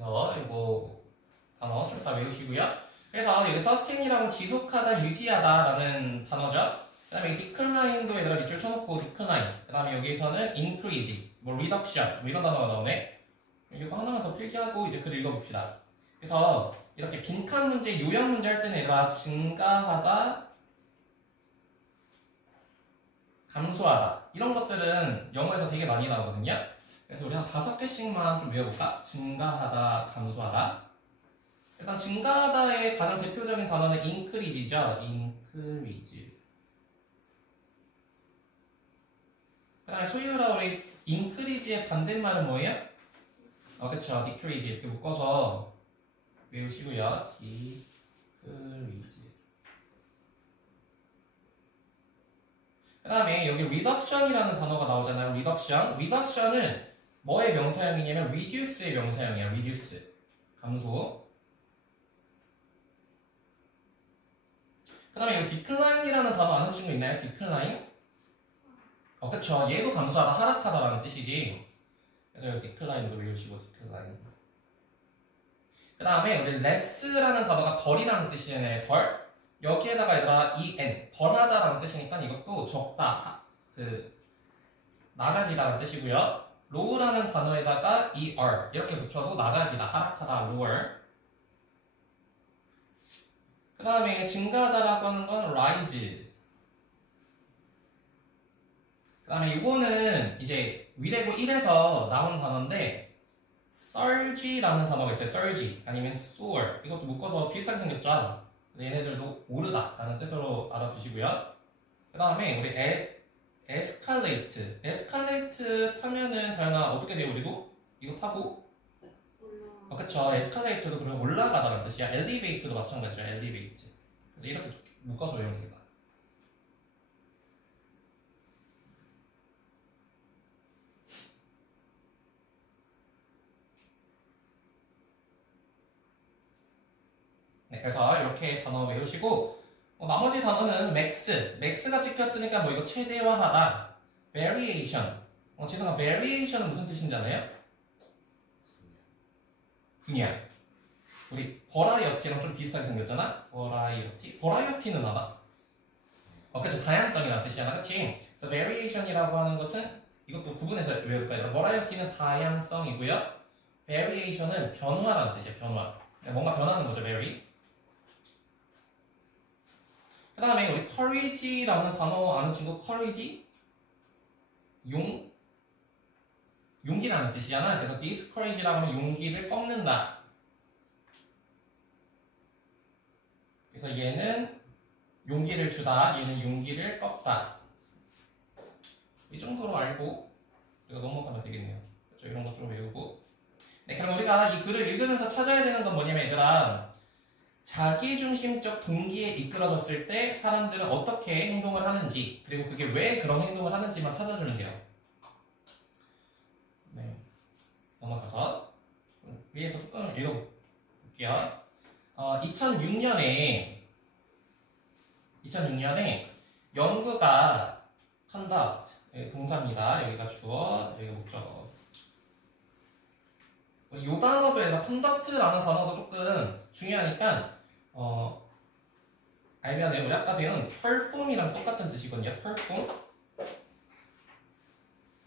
그래서 이거 단어 좀 다 외우시고요. 그래서 여기 sustain이라고 지속하다, 유지하다라는 단어죠. 그 다음에 decline도 얘들아 밑줄 쳐놓고 decline. 그 다음에 여기서는 increase, 뭐 reduction, 뭐 이런 단어가 나오네. 이거 하나만 더 필기하고 이제 글 읽어봅시다. 그래서 이렇게 빈칸 문제, 요약 문제 할 때는 얘들아 증가하다, 감소하다 이런 것들은 영어에서 되게 많이 나오거든요. 그래서 우리 한 5개씩만 좀 외워볼까? 증가하다, 감소하다. 일단 증가하다의 가장 대표적인 단어는 increase죠. increase. 그 다음에 소유라 우리 increase의 반대말은 뭐예요? 그쵸. decrease 이렇게 묶어서 외우시고요. decrease. 그 다음에 여기 reduction이라는 단어가 나오잖아요. reduction. reduction은 뭐의 명사형이냐면 reduce의 명사형이에요. reduce. 감소. 그 다음에 이거 decline이라는 단어 아는 친구 있나요? decline? 그쵸. 얘도 감소하다, 하락하다라는 뜻이지. 그래서 여기 decline도 외우시고 decline. 그 다음에 우리 less라는 단어가 덜이라는 뜻이잖아요. 덜. 여기에다가 얘들아 en, 덜하다라는 뜻이니까 이것도 적다, 낮아지다라는 뜻이고요. low라는 단어에다가 er 이렇게 붙여도 낮아지다, 하락하다, lower. 그 다음에 증가하다라고 하는 건 rise. 그 다음에 이거는 이제 위레고 1에서 나온 단어인데 surge라는 단어가 있어요. surge 아니면 soar. 이것도 묶어서 비슷하게 생겼죠. 얘네들도 오르다 라는 뜻으로 알아두시고요. 그 다음에 우리 escalate. escalate 타면은 다현아 어떻게 돼요? 우리도? 이거 타고? 그쵸. escalate도 그러면 올라가다라는 뜻이야. elevate도 마찬가지죠. elevate. 그래서 이렇게 묶어서 외우면 되겠다. 네, 그래서 이렇게 단어 외우시고 나머지 단어는 max가 찍혔으니까 뭐 이거 최대화하다, variation. 지성아, variation은 무슨 뜻인지 아나요? 분야. 우리 버라이어티랑 좀 비슷하게 생겼잖아? 버라이어티는 알아? 그쵸. 다양성이라는 뜻이잖아. 그치? 그래서 variation이라고 하는 것은 이것도 구분해서 외울 거예요. 버라이어티는 다양성이고요. variation은 변화라는 뜻이에요. 변화. 뭔가 변하는 거죠. vary. 그 다음에 우리 courage라는 단어 아는 친구 courage? 용기라는 뜻이잖아. 그래서 discourage라고 하면 용기를 꺾는다. 그래서 얘는 용기를 주다, 얘는 용기를 꺾다. 이 정도로 알고 우리가 넘어가면 되겠네요. 그렇죠? 이런 거 좀 외우고. 네, 그럼 우리가 이 글을 읽으면서 찾아야 되는 건 뭐냐면 얘들아, 자기중심적 동기에 이끌어졌을 때 사람들은 어떻게 행동을 하는지, 그리고 그게 왜 그런 행동을 하는지만 찾아주는 게요. 네, 넘어가서 위에서 조금 읽어볼게요. 2006년에 연구가 conduct, 동사입니다. 여기가 주어, 여기가 목적어. 이 단어도 얘가 conduct라는 단어도 조금 중요하니까 알면 우리 아까 배운 perform이랑 똑같은 뜻이거든요. perform.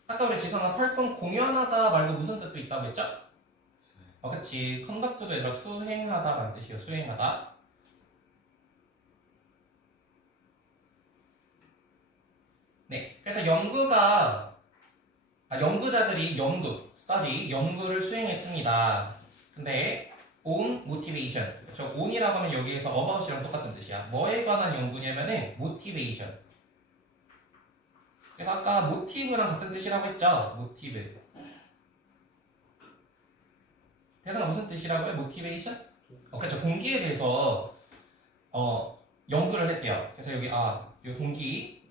아까 우리 지성아 perform 공연하다 말고 무슨 뜻도 있다고 했죠? 그치. conduct도 얘들아 수행하다라는 뜻이에요. 수행하다. 네. 그래서 연구자들이 연구를 수행했습니다. 근데 on motivation. 그렇죠? on이라고 하면 여기에서 about이랑 똑같은 뜻이야. 뭐에 관한 연구냐면은 motivation. 그래서 아까 motive랑 같은 뜻이라고 했죠? motive. 대사가 무슨 뜻이라고요? motivation? 그렇죠. 동기에 대해서 연구를 했대요. 그래서 여기 이 동기,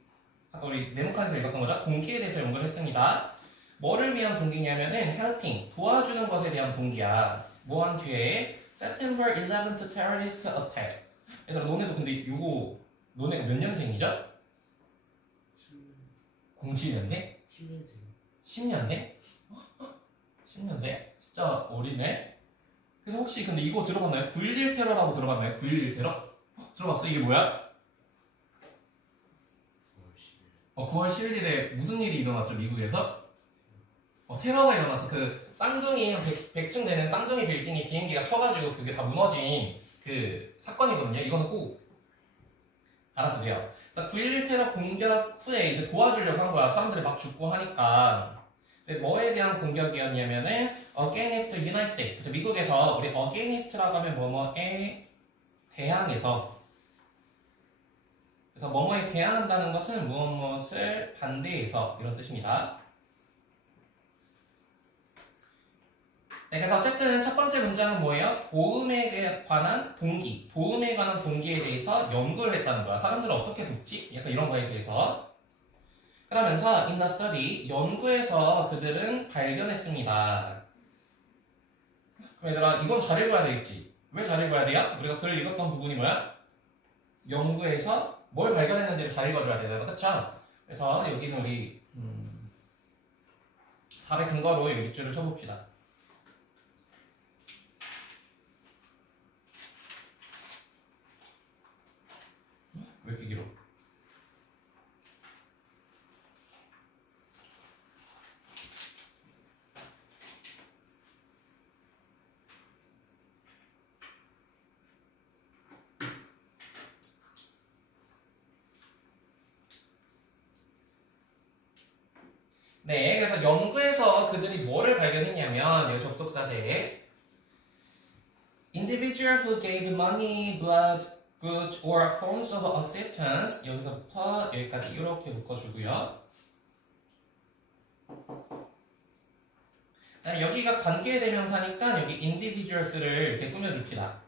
아까 우리 네모칸에서 읽었던 거죠? 동기에 대해서 연구를 했습니다. 뭐를 위한 동기냐면은 helping, 도와주는 것에 대한 동기야. 뭐 한 뒤에 September 11th terrorist attack. 얘들아 너네도 근데 너네가 몇 년생이죠? 07년생? 10년생. 10년생? 10년생? 진짜 어리네? 그래서 혹시 근데 이거 들어봤나요? 9.11 테러라고 들어봤나요? 9.11 테러? 들어봤어? 이게 뭐야? 9월 11일에 무슨 일이 일어났죠? 미국에서? 테러가 일어나서 그 쌍둥이 100층 되는 쌍둥이 빌딩이 비행기가 쳐가지고 그게 다 무너진 그 사건이거든요. 이거는 꼭 알아두세요. 그래서 9.11 테러 공격 후에 이제 도와주려고 한 거야. 사람들이 막 죽고 하니까. 근데 뭐에 대한 공격이었냐면은 against the United States. 그쵸? 미국에서 우리 against라고 하면 뭐뭐에 대항해서, 그래서 뭐뭐에 대항한다는 것은 무엇을 반대해서 이런 뜻입니다. 네, 그래서 어쨌든 첫 번째 문장은 뭐예요? 도움에 관한 동기, 도움에 관한 동기에 대해서 연구를 했다는 거야. 사람들을 어떻게 돕지? 약간 이런 거에 대해서. 그러면서 in the study, 연구에서 그들은 발견했습니다. 그럼 얘들아, 이건 잘 읽어야 되겠지? 왜 잘 읽어야 돼요? 우리가 글을 읽었던 부분이 뭐야? 연구에서 뭘 발견했는지를 잘 읽어줘야 되잖아. 그쵸? 그래서 여기는 우리 답의 근거로 이 밑줄을 쳐봅시다. 왜 이렇게 길어? 네, 그래서 연구에서 그들이 뭐를 발견했냐면 여기 접속사대 individual who gave money, blood, goods or forms of assistance 여기서부터 여기까지 이렇게 묶어주고요. 여기가 관계대명사니까 여기 individuals를 이렇게 꾸며줍시다.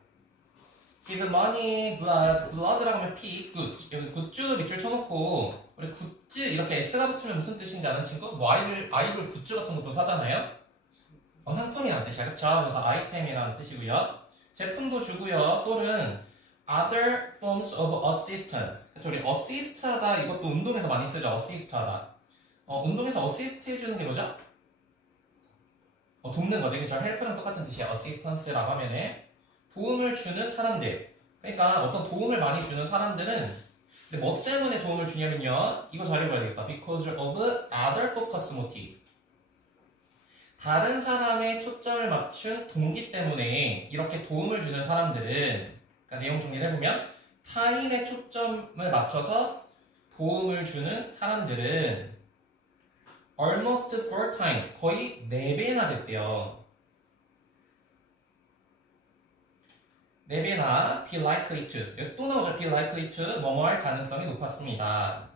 give money, blood, blood라고 하면 피, good 여기 굿즈 밑줄 쳐놓고 우리 굿즈 이렇게 S가 붙으면 무슨 뜻인지 아는 친구? 뭐 아이돌 굿즈 같은 것도 사잖아요? 상품이라는 뜻이야, 그쵸? 그래서 아이템이라는 뜻이고요. 제품도 주고요. 또는 other forms of assistance. 그쵸? 우리 assist하다 이것도 운동에서 많이 쓰죠. assist하다. 운동에서 assist 해주는 게 뭐죠? 돕는 거지. 그쵸? help랑 똑같은 뜻이야. assistance라고 하면은 도움을 주는 사람들. 그러니까 어떤 도움을 많이 주는 사람들은 근데 뭐 때문에 도움을 주냐면요. 이거 잘 읽어야 되겠다. Because of other focus motive. 다른 사람의 초점을 맞춘 동기 때문에 이렇게 도움을 주는 사람들은 그러니까 내용 정리를 해보면 타인의 초점을 맞춰서 도움을 주는 사람들은 almost 4 times 거의 4배나 됐대요. 4배나 be likely to 여기 또 나오죠. be likely to 뭐뭐 할 가능성이 높았습니다.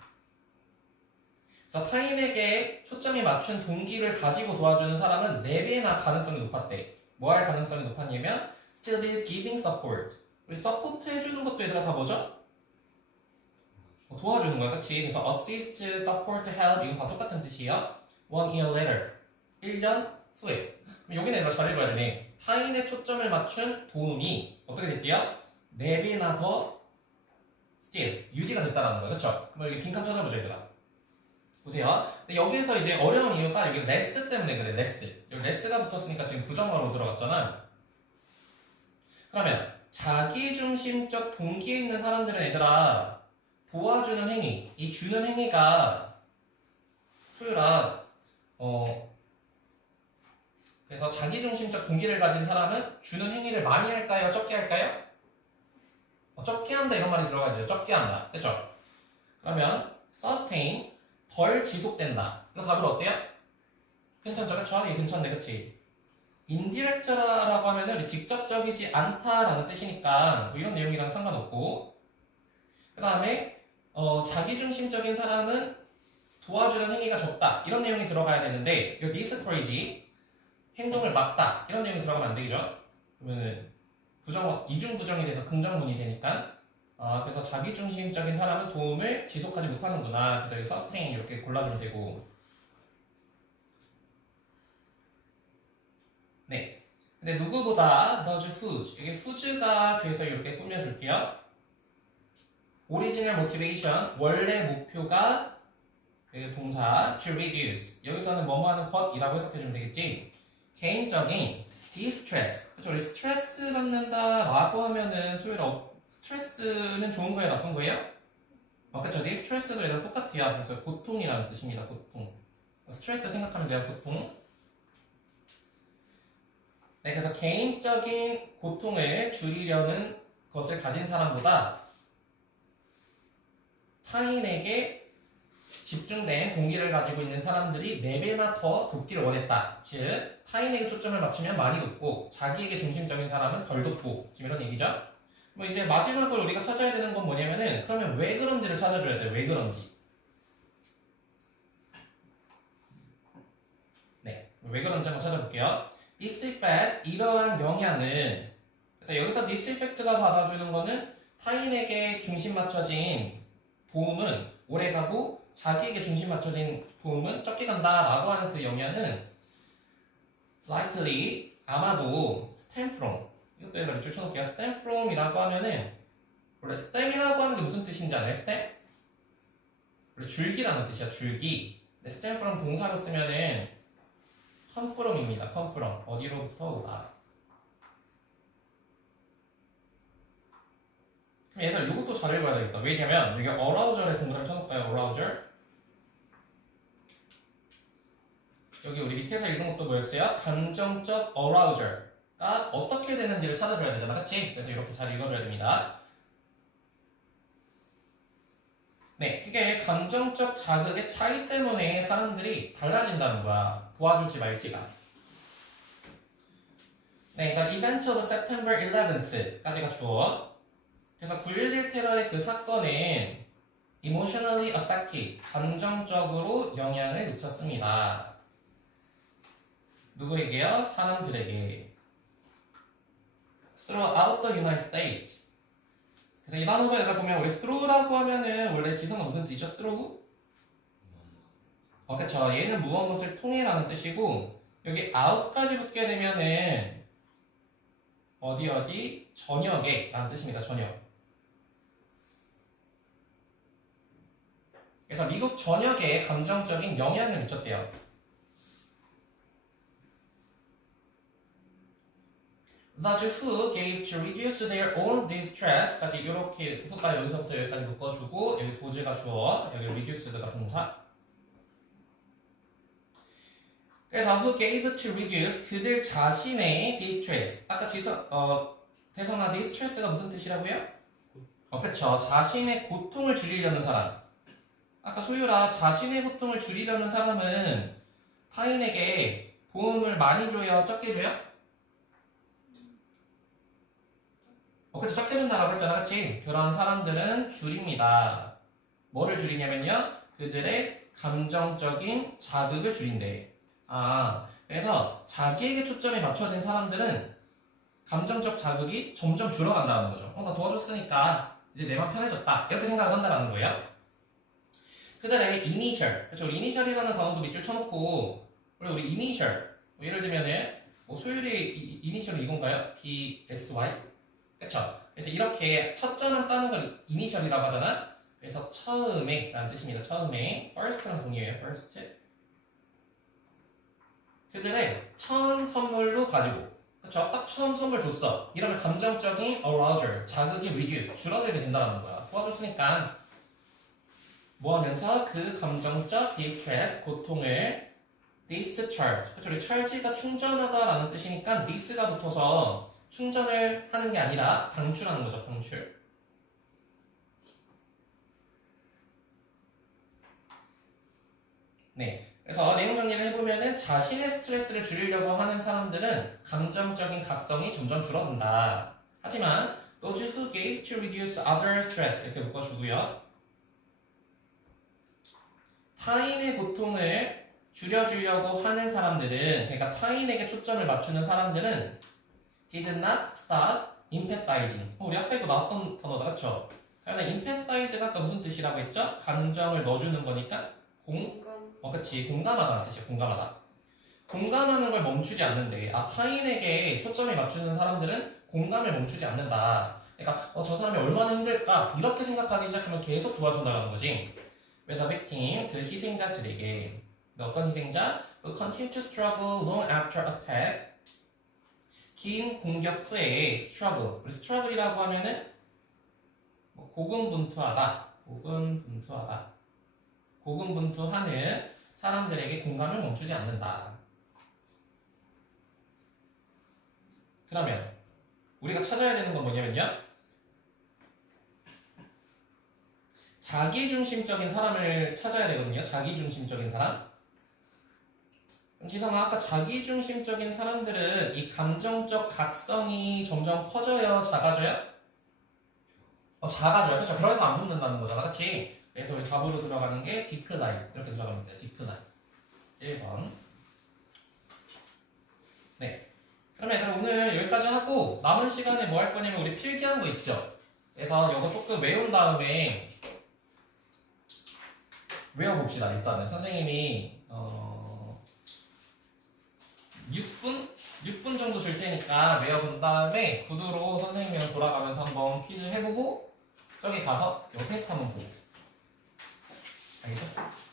그래서 타인에게 초점이 맞춘 동기를 가지고 도와주는 사람은 4배나 가능성이 높았대. 뭐 할 가능성이 높았냐면 still be giving support. 우리 서포트 해주는 것도 얘들아 다 뭐죠? 도와주는 거야, 그치? 그래서 assist, support, help 이거 다 똑같은 뜻이에요. 1 year later 1년 후에. 그럼 여기는 얘들아 잘 읽어야 되네. 타인의 초점을 맞춘 도움이 어떻게 됐대요? 4배나 더 still 유지가 됐다라는 거예요, 그쵸? 그럼 여기 빈칸 찾아보자 얘들아. 보세요. 근데 여기에서 이제 어려운 이유가 여기 less 때문에 그래, less. 여기 less가 붙었으니까 지금 부정어로 들어갔잖아. 그러면 자기중심적 동기에 있는 사람들은 얘들아 도와주는 행위, 이 주는 행위가 소유라 그래서 자기중심적 동기를 가진 사람은 주는 행위를 많이 할까요? 적게 할까요? 적게 한다 이런 말이 들어가죠. 적게 한다. 그쵸? 그러면 sustain 덜 지속된다. 이거 답은 어때요? 괜찮죠? 그쵸? 이게 괜찮네. 그치? indirect라고 하면은 직접적이지 않다라는 뜻이니까 뭐 이런 내용이랑 상관없고 그 다음에 자기중심적인 사람은 도와주는 행위가 적다. 이런 내용이 들어가야 되는데 여기 discourage 행동을 막다. 이런 내용이 들어가면 안 되죠? 그러면은 이중부정이 돼서 긍정문이 되니까 그래서 자기중심적인 사람은 도움을 지속하지 못하는구나. 그래서 여기 sustain 이렇게 골라주면 되고 네. 근데 누구보다 does whose 이게 whose가 돼서 이렇게 꾸며줄게요. original motivation 원래 목표가 동사 to reduce 여기서는 뭐뭐 하는 것이라고 해석해주면 되겠지. 개인적인 distress. 그쵸? 우리 스트레스 받는다라고 하면은 소율아 스트레스는 좋은 거예요, 나쁜 거예요? 그쵸? distress도 얘랑 똑같아요. 그래서 고통이라는 뜻입니다. 고통. 스트레스 생각하면 돼요, 고통. 네, 그래서 개인적인 고통을 줄이려는 것을 가진 사람보다 타인에게 집중된 동기를 가지고 있는 사람들이 4배나 더 돕기를 원했다. 즉, 타인에게 초점을 맞추면 많이 돕고 자기에게 중심적인 사람은 덜 돕고 지금 이런 얘기죠. 뭐 이제 마지막으로 우리가 찾아야 되는 건 뭐냐면은 그러면 왜 그런지를 찾아줘야 돼요. 왜 그런지. 네, 왜 그런지 한번 찾아볼게요. This effect, 이러한 영향은 그래서 여기서 this effect가 받아주는 거는 타인에게 중심 맞춰진 도움은 오래 가고 자기에게 중심 맞춰진 도움은 적게 간다라고 하는 그 영향은 likely, 아마도 stem from 이것도 얘가 밑줄 쳐놓을게요. stem from이라고 하면은 원래 stem이라고 하는 게 무슨 뜻인지 알아요? stem? 원래 줄기라는 뜻이야. 줄기. 근데 stem from 동사로 쓰면은 come from입니다. come from 어디로부터 오다. 그럼 얘들 이것도 잘 읽어야 되겠다. 왜냐면 여기 arousal에 동그라미 쳐놓을까요? arousal. 여기 우리 밑에서 읽은 것도 뭐였어요? 감정적 arousal가 어떻게 되는지를 찾아줘야 되잖아. 그치? 그래서 이렇게 잘 읽어줘야 됩니다. 네, 그게 감정적 자극의 차이 때문에 사람들이 달라진다는 거야. 도와줄지 말지가. 네, 그러니까 event of September 11th까지가 주어. 그래서 9.11 테러의 그 사건은 emotionally affected, 감정적으로 영향을 미쳤습니다. 누구에게요? 사람들에게. throughout the United States. 그래서 이 단어를 얘들아 보면 우리 through라고 하면은 원래 지성은 무슨 뜻이죠? through? 그쵸. 얘는 무엇을 통해라는 뜻이고 여기 out까지 붙게 되면은 어디 저녁에 라는 뜻입니다. 저녁. 그래서 미국 전역에 감정적인 영향을 미쳤대요. Those who gave to reduce their own distress까지 이렇게 후까지 여기서부터 여기까지 묶어주고 여기 도지가 주어 여기 reduced가 동사. 그래서 who gave to reduce 그들 자신의 distress. 아까 대성아 distress가 무슨 뜻이라고요? 그쵸. 자신의 고통을 줄이려는 사람. 아까 소유라 자신의 고통을 줄이려는 사람은 타인에게 도움을 많이 줘요? 적게 줘요? 그쵸. 적게 준다라고 했잖아. 그치? 그런 사람들은 줄입니다. 뭐를 줄이냐면요. 그들의 감정적인 자극을 줄인대. 그래서 자기에게 초점이 맞춰진 사람들은 감정적 자극이 점점 줄어간다는 거죠. 나 도와줬으니까 이제 내 맘 편해졌다. 이렇게 생각을 한다는 거예요. 그들의 initial. 그렇죠. initial이라는 단어도 밑줄 쳐놓고 우리 initial. 예를 들면은 소율이 initial이 이건가요? BSY? 그쵸? 그래서 이렇게 첫점을 따는 걸 initial이라고 하잖아. 그래서 처음에 라는 뜻입니다. 처음에 first랑 동의해요. first. 그들의 처음 선물로 가지고 그쵸? 딱 처음 선물 줬어. 이러면 감정적인 arousal, 자극이 reduce, 줄어들게 된다는 거야. 도와줬으니까 뭐 하면서 그 감정적 distress, 고통을 discharge. 그쵸? 우리 charge가 충전하다라는 뜻이니까 this가 붙어서 충전을 하는 게 아니라 방출하는 거죠. 방출. 네. 그래서 내용 정리를 해보면은 자신의 스트레스를 줄이려고 하는 사람들은 감정적인 각성이 점점 줄어든다. 하지만 those who gave to reduce other stress 이렇게 묶어주고요. 타인의 고통을 줄여주려고 하는 사람들은 그러니까 타인에게 초점을 맞추는 사람들은 did not stop empathizing. 우리 아까 이거 나왔던 단어다. 그쵸? 그러면 empathize가 아까 무슨 뜻이라고 했죠? 감정을 넣어주는 거니까 그치. 공감하다는 뜻이야. 공감하다. 공감하는 걸 멈추지 않는데 타인에게 초점이 맞추는 사람들은 공감을 멈추지 않는다. 그러니까 저 사람이 얼마나 힘들까 이렇게 생각하기 시작하면 계속 도와준다는 거지. With the victim, 그 희생자들에게 어떤 희생자? Who continue to struggle long after attack. 긴 공격 후에 struggle. 우리 struggle이라고 하면은 뭐 고군분투하다, 고군분투하는 사람들에게 공감을 멈추지 않는다. 그러면 우리가 찾아야 되는 건 뭐냐면요, 자기중심적인 사람을 찾아야 되거든요. 자기중심적인 사람. 그럼 지성아, 아까 자기중심적인 사람들은 이 감정적 각성이 점점 커져요, 작아져요? 작아져요. 그렇죠? 그래서 안 붙는다는 거잖아, 그렇지? 그래서 우리 답으로 들어가는 게 디클라인, 이렇게 들어가면 돼요. 디클라인 1번. 네. 그럼 오늘 여기까지 하고 남은 시간에 뭐 할 거냐면 우리 필기하는 거 있죠? 그래서 이거 조금 외운 다음에 외워봅시다. 일단은 선생님이 6분 정도 줄 테니까 외워본 다음에 구두로 선생님이랑 돌아가면서 한번 퀴즈 해보고 저기 가서 이거 테스트 한번 보고. 알겠죠?